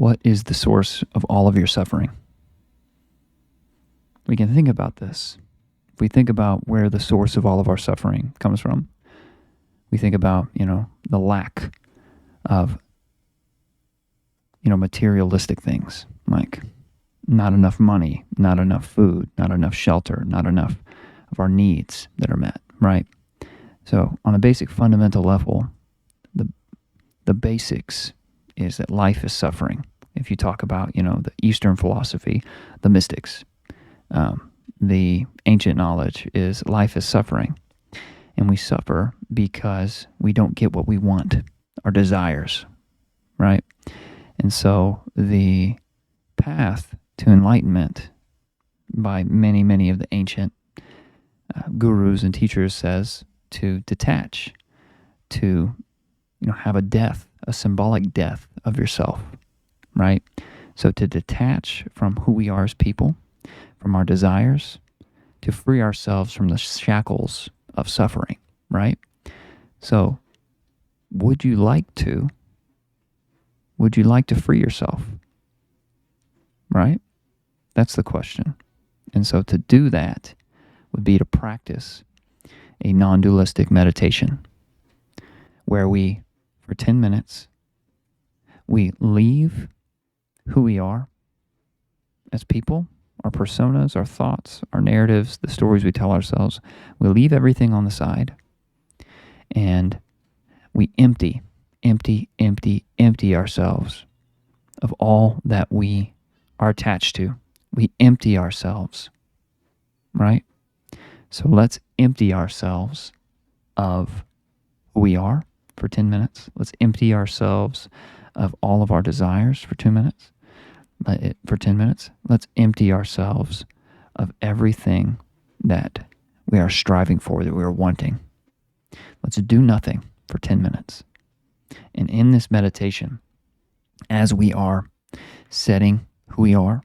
What is the source of all of your suffering? We can think about this. If we think about where the source of all of our suffering comes from, we think about, the lack of, materialistic things like not enough money, not enough food, not enough shelter, not enough of our needs that are met, right? So on a basic fundamental level, the basics is that life is suffering. If you talk about, the Eastern philosophy, the mystics, the ancient knowledge is life is suffering. And we suffer because we don't get what we want, our desires, right? And so the path to enlightenment by many, many of the ancient gurus and teachers says to detach, to have a death, a symbolic death of yourself, right? So to detach from who we are as people, from our desires, to free ourselves from the shackles of suffering, right? So would you like to free yourself? Right? That's the question. And so to do that would be to practice a non-dualistic meditation where we, for 10 minutes, we leave who we are as people, our personas, our thoughts, our narratives, the stories we tell ourselves. We leave everything on the side and we empty ourselves of all that we are attached to. We empty ourselves, right? So let's empty ourselves of who we are for 10 minutes. Let's empty ourselves of all of our desires for 2 minutes. For 10 minutes, let's empty ourselves of everything that we are striving for, that we are wanting. Let's do nothing for 10 minutes. And in this meditation, as we are setting who we are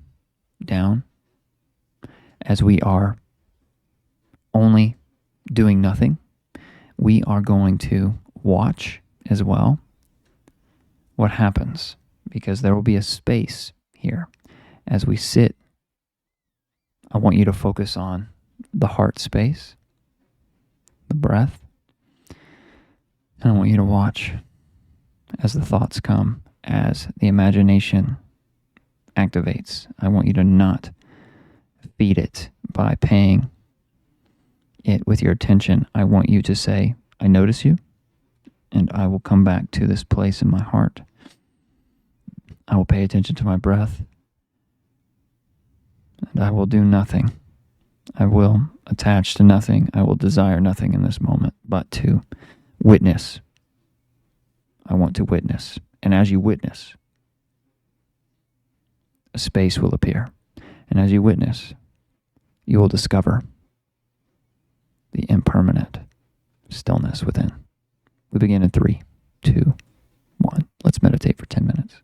down, as we are only doing nothing, we are going to watch as well what happens, because there will be a space here. As we sit, I want you to focus on the heart space, the breath, and I want you to watch as the thoughts come, as the imagination activates. I want you to not feed it by paying it with your attention. I want you to say, I notice you, and I will come back to this place in my heart. I will pay attention to my breath, and I will do nothing. I will attach to nothing. I will desire nothing in this moment, but to witness. I want to witness. And as you witness, a space will appear. And as you witness, you will discover the impermanent stillness within. We begin in 3, 2, 1. Let's meditate for 10 minutes.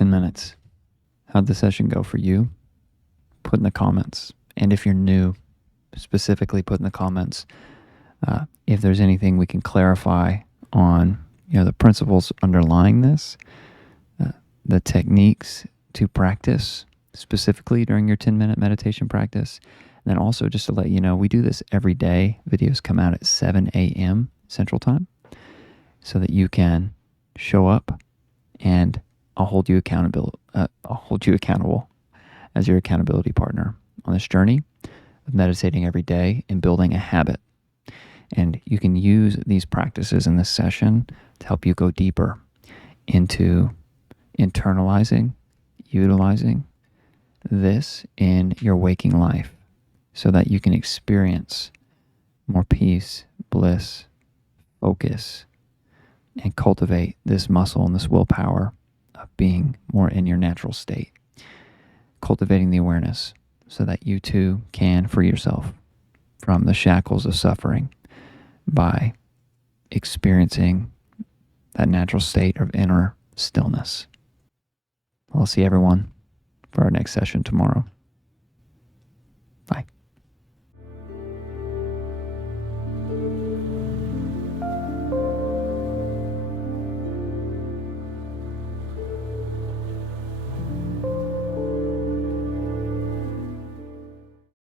10 minutes. How'd the session go for you? Put in the comments. And if you're new, specifically put in the comments if there's anything we can clarify on the principles underlying this, the techniques to practice specifically during your 10-minute meditation practice. And then also just to let you know, we do this every day. Videos come out at 7 a.m. Central Time so that you can show up, and I'll hold you accountable as your accountability partner on this journey of meditating every day and building a habit. And you can use these practices in this session to help you go deeper into internalizing, utilizing this in your waking life so that you can experience more peace, bliss, focus, and cultivate this muscle and this willpower of being more in your natural state. Cultivating the awareness so that you too can free yourself from the shackles of suffering by experiencing that natural state of inner stillness. I'll see everyone for our next session tomorrow.